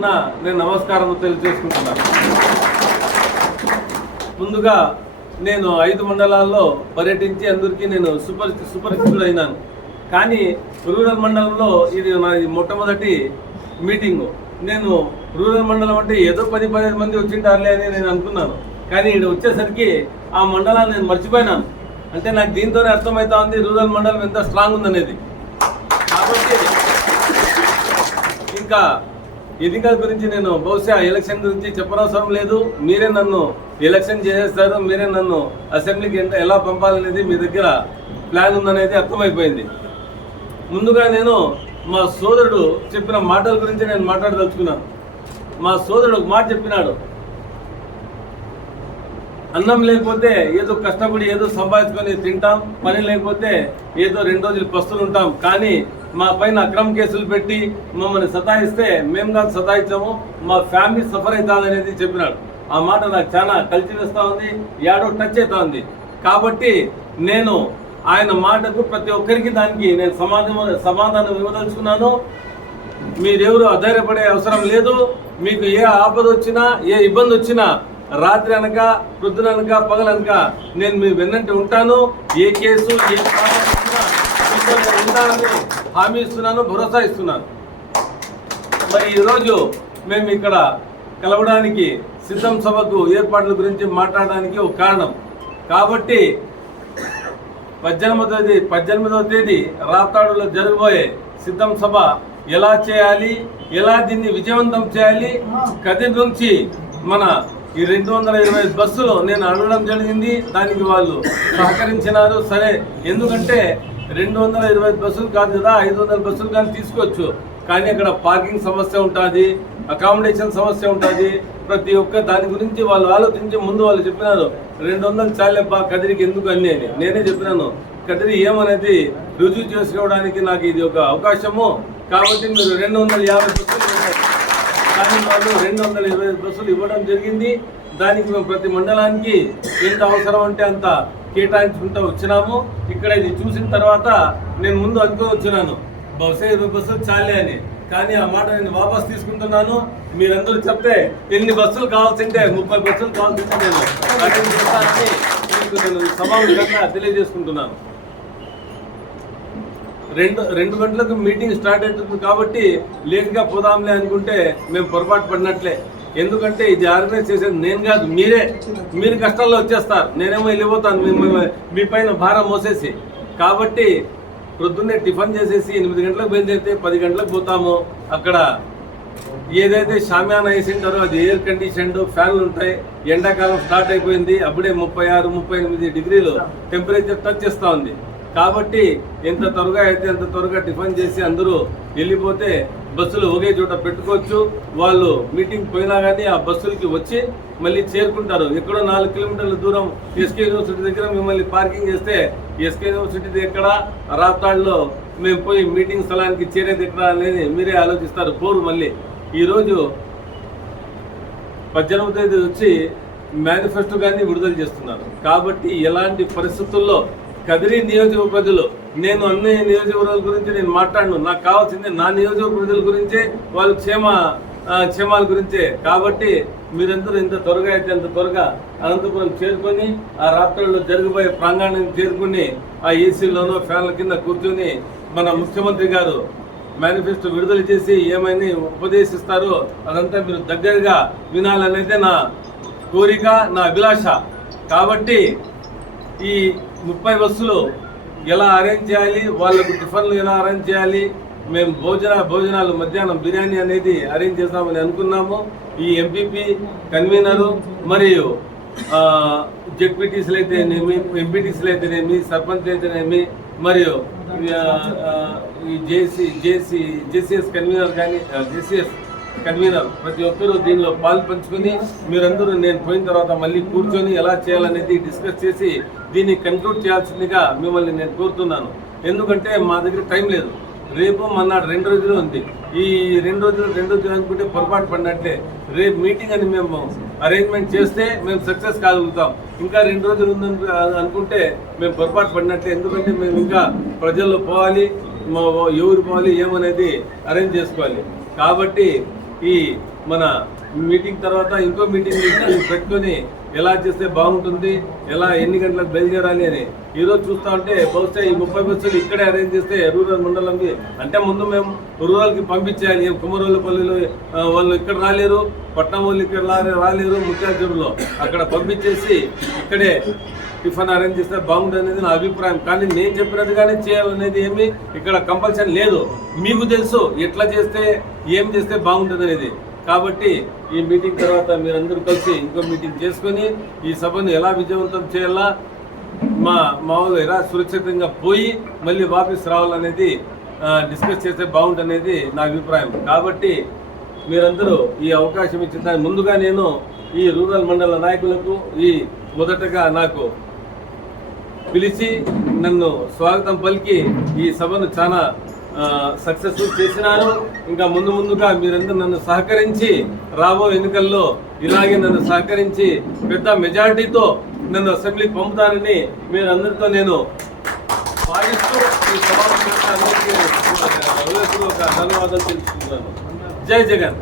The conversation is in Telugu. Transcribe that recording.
నేను నమస్కారం తెలియజేసుకుంటున్నాను ముందుగా నేను ఐదు మండలాల్లో పర్యటించి అందరికీ నేను సుపరి సుపరిచితుడైనాను. కానీ రూరల్ మండలంలో ఇది నా మొట్టమొదటి మీటింగు. నేను రూరల్ మండలం అంటే ఏదో పది పదిహేను మంది వచ్చింటారులే అని నేను అనుకున్నాను. కానీ ఇక్కడ వచ్చేసరికి ఆ మండలాన్ని నేను మర్చిపోయినాను. అంటే నాకు దీంతోనే అర్థమవుతా ఉంది రూరల్ మండలం ఎంత స్ట్రాంగ్ ఉందనేది. కాబట్టి ఇంకా ఎన్నికల గురించి నేను బహుశా ఎలక్షన్ గురించి చెప్పనవసరం లేదు. మీరే నన్ను ఎలక్షన్ చేసేస్తారు. మీరే నన్ను అసెంబ్లీకి ఎంత ఎలా పంపాలనేది మీ దగ్గర ప్లాన్ ఉందనేది అర్థమైపోయింది. ముందుగా నేను మా సోదరుడు చెప్పిన మాటల గురించి నేను మాట్లాడదలుచుకున్నాను. మా సోదరుడు ఒక మాట చెప్పినాడు. అన్నం లేకపోతే ఏదో కష్టపడి ఏదో సంపాదించుకొని తింటాం. పని లేకపోతే ఏదో రెండు రోజులు పస్తులు ఉంటాం కానీ మా పైన అక్రమ కేసులు పెట్టి మమ్మల్ని సతాయిస్తే మేము కాదు సతాయించాము మా ఫ్యామిలీ సఫర్ అవుతుంది అనేది చెప్పినాడు. ఆ మాట నాకు చాలా కలిసి వేస్తూ ఉంది యాడో టచ్ అవుతా ఉంది. కాబట్టి నేను ఆయన మాటకు ప్రతి ఒక్కరికి దానికి నేను సమాధానం సమాధానం ఇవ్వదలుచుకున్నాను. మీరెవరు అధైర్యపడే అవసరం లేదు. మీకు ఏ ఆపద వచ్చినా ఏ ఇబ్బంది వచ్చినా రాత్రి అనక ప్రొద్దుననక పగలనక నేను మీ వెన్నంటి ఉంటాను. ఏ కేసు ఏ మీతో ఉంటానని హామీ ఇస్తున్నాను భరోసా ఇస్తున్నాను. మరి ఈరోజు మేము ఇక్కడ కలవడానికి సిద్ధం సభకు ఏర్పాట్ల గురించి మాట్లాడడానికి ఒక కారణం. కాబట్టి పద్దెనిమిదవ తేదీ పద్దెనిమిదవ తేదీ రాప్తాడులో జరగబోయే సిద్ధం సభ ఎలా చేయాలి ఎలా దీన్ని విజయవంతం చేయాలి కదిరి నుంచి మన ఈ రెండు వందల ఇరవై బస్సులు నేను అడగడం జరిగింది. దానికి వాళ్ళు సహకరించినారు. సరే ఎందుకంటే రెండు వందల ఇరవై బస్సులు కాదు కదా ఐదు వందల బస్సులు కానీ తీసుకోవచ్చు. కానీ అక్కడ పార్కింగ్ సమస్య ఉంటుంది అకామిడేషన్ సమస్య ఉంటుంది. ప్రతి ఒక్క దాని గురించి వాళ్ళు ఆలోచించి ముందు వాళ్ళు చెప్పినారు. రెండు వందలు చాలేబ్బా కదిరికి ఎందుకు అన్నీ అని. నేనే చెప్పినాను. కదిరి ఏమనేది రుజువు చేసుకోవడానికి నాకు ఇది ఒక అవకాశము. కాబట్టి మీరు రెండు వందల యాభై బస్సులు కానీ వాళ్ళు రెండు వందల ఇరవై బస్సులు ఇవ్వడం జరిగింది. దానికి మేము ప్రతి మండలానికి ఎంత అవసరం అంటే అంత కేటాయించుకుంటూ వచ్చినాము. ఇక్కడ ఇది చూసిన తర్వాత నేను ముందు అనుకుని వచ్చినాను. బహుశా ఇరవై బస్సులు చాలే అని. కానీ ఆ మాట నేను వాపస్ తీసుకుంటున్నాను. మీరందరూ చెప్తే ఎన్ని బస్సులు కావాల్సింటే ముప్పై బస్సులు కావాల్సింటే నేను. అటెండ్ చేస్తానని నేను సమావేశంగా తెలియజేసుకుంటున్నాను. రెండు రెండు గంటలకు మీటింగ్ స్టార్ట్ అవుతుంది కాబట్టి లేట్గా పోదాంలే అనుకుంటే మేము పొరపాటు పడినట్లే. ఎందుకంటే ఇది ఆర్గనైజ్ చేసేది నేను కాదు మీరే. మీరు కష్టాల్లో వచ్చేస్తారు. నేనేమో వెళ్ళిపోతాను మీ- పైన భారం మోసేసి. కాబట్టి ప్రొద్దున్నే టిఫిన్ చేసేసి ఎనిమిది గంటలకు బయలుదేరితే పది గంటలకు పోతాము. అక్కడ ఏదైతే షామ్యాన వేసింటారో అది ఎయిర్ కండిషన్డ్ ఫ్యాన్లు ఉంటాయి. ఎండాకాలం స్టార్ట్ అయిపోయింది. అప్పుడే ముప్పై ఆరు ముప్పై ఎనిమిది డిగ్రీలు టెంపరేచర్ టచ్ చేస్తూ ఉంది. కాబట్టి ఎంత త్వరగా అయితే ఎంత త్వరగా టిఫిన్ చేసి అందరూ వెళ్ళిపోతే బస్సులు ఒకే చోట పెట్టుకోవచ్చు. వాళ్ళు మీటింగ్ పోయినా కానీ ఆ బస్సులకి వచ్చి మళ్ళీ చేరుకుంటారు. ఎక్కడో నాలుగు కిలోమీటర్ల దూరం ఎస్కే యూనివర్సిటీ దగ్గర మిమ్మల్ని పార్కింగ్ చేస్తే ఎస్కే యూనివర్సిటీ ఎక్కడ? రాప్తాడులో మేము పోయి మీటింగ్ స్థలానికి చేరేది ఎక్కడ అనేది మీరే ఆలోచిస్తారు. పోరు మళ్ళీ. ఈరోజు పద్దెనిమిది తేదీ వచ్చి మేనిఫెస్టో కానీ విడుదల చేస్తున్నారు. కాబట్టి ఎలాంటి పరిస్థితుల్లో కదిరి నియోజకవర్గ ప్రజలు నేను అన్ని నియోజకవర్గాల గురించి నేను మాట్లాడను. నాకు కావాల్సింది నా నియోజకవర్గ ప్రజల గురించే వాళ్ళ క్షేమ క్షేమాల గురించే. కాబట్టి మీరందరూ ఇంత త్వరగా అయితే అంత త్వరగా అనంతపురం చేరుకొని ఆ రాత్రుల్లో జరిగిపోయే ప్రాంగణానికి చేరుకుని ఆ ఏసీలోనో ఫ్యాన్ల కింద కూర్చొని మన ముఖ్యమంత్రి గారు మేనిఫెస్టో విడుదల చేసి ఏమైనా ఉపదేశిస్తారో అదంతా మీరు దగ్గరగా వినాలనేదే నా కోరిక నా అభిలాష. కాబట్టి ఈ ముప్పై బస్సులు ఎలా అరేంజ్ చేయాలి వాళ్ళకు టిఫిన్లు ఎలా అరేంజ్ చేయాలి మేము భోజన భోజనాలు మధ్యాహ్నం బిర్యానీ అనేది అరేంజ్ చేస్తామని అనుకున్నాము. ఈ ఎంపీపీ కన్వీనరు మరియు జెడ్పీటీసీలు అయితేనేమి ఎంపీటీసీలు అయితేనేమి సర్పంచ్ అయితేనేమి మరియు జేసీ జేసీ జేసీఎస్ కన్వీనర్ కానీ జేసీఎస్ కన్వీనర్. ప్రతి ఒక్కరూ దీనిలో పాలు పంచుకొని మీరందరూ నేను పోయిన తర్వాత మళ్ళీ కూర్చొని ఎలా చేయాలనేది డిస్కస్ చేసి దీన్ని కన్క్లూడ్ చేయాల్సిందిగా మిమ్మల్ని నేను కోరుతున్నాను. ఎందుకంటే మా దగ్గర టైం లేదు. రేపు మన్నాడు రెండు రోజులు ఉంది. ఈ రెండు రోజులు రెండు రోజులు అనుకుంటే పొరపాటు పడినట్లే. రేపు మీటింగ్ అని మేము అరేంజ్మెంట్ చేస్తే మేము సక్సెస్ కాగలుగుతాం. ఇంకా రెండు రోజులు ఉందని అనుకుంటే మేము పొరపాటు పడినట్లే. ఎందుకంటే మేము ఇంకా ప్రజల్లో పోవాలి మా ఎవరు పోవాలి ఏమనేది అరేంజ్ చేసుకోవాలి. కాబట్టి ఈ మన మీటింగ్ తర్వాత ఇంకో మీటింగ్ పెట్టుకొని ఎలా చేస్తే బాగుంటుంది ఎలా ఎన్ని గంటలకు బయలుదేరాలి అని ఈరోజు చూస్తా ఉంటే బహుశా ఈ ముప్పై బస్సులు ఇక్కడే అరేంజ్ చేస్తే రూరల్ మండలంకి అంటే ముందు మేము రూరల్కి పంపించేయాలి. ఏం కుమరోళ్ళపల్లిలో వాళ్ళు ఇక్కడ రాలేరు పట్నం వాళ్ళు ఇక్కడ రాలేరు ముత్యాలచెరువులో అక్కడ పంపించేసి ఇక్కడే టిఫిన్ అరేంజ్ చేస్తే బాగుంటుంది అనేది నా అభిప్రాయం. కానీ నేను చెప్పినట్టుగానే చేయాలనేది ఏమి ఇక్కడ కంపల్సరీ లేదు. మీకు తెలుసు ఎట్లా చేస్తే ఏం చేస్తే బాగుంటుంది అనేది కాబట్టి ఈ మీటింగ్ తర్వాత మీరందరూ కలిసి ఇంకో మీటింగ్ చేసుకొని ఈ సభను ఎలా విజయవంతం చేయాలా మా మామూలు ఎలా సురక్షితంగా పోయి మళ్ళీ వాపస్ రావాలనేది డిస్కస్ చేస్తే బాగుంటుంది నా అభిప్రాయం. కాబట్టి మీరందరూ ఈ అవకాశం ఇచ్చిన దాని ముందుగా నేను ఈ రూరల్ మండల నాయకులకు ఈ మొదటగా నాకు పిలిచి నన్ను స్వాగతం పలికి ఈ సభను చాలా సక్సెస్ఫుల్ చేసినాను ఇంకా ముందు ముందుగా మీరందరూ నన్ను సహకరించి రాబో ఎన్నికల్లో ఇలాగే నన్ను సహకరించి పెద్ద మెజారిటీతో నన్ను అసెంబ్లీకి పంపుతారని మీరందరితో నేను భావిస్తూ ఈ సమావేశానికి అందరికీ హృదయపూర్వక ధన్యవాదాలు తెలుసుకుంటున్నాను జై జగన్.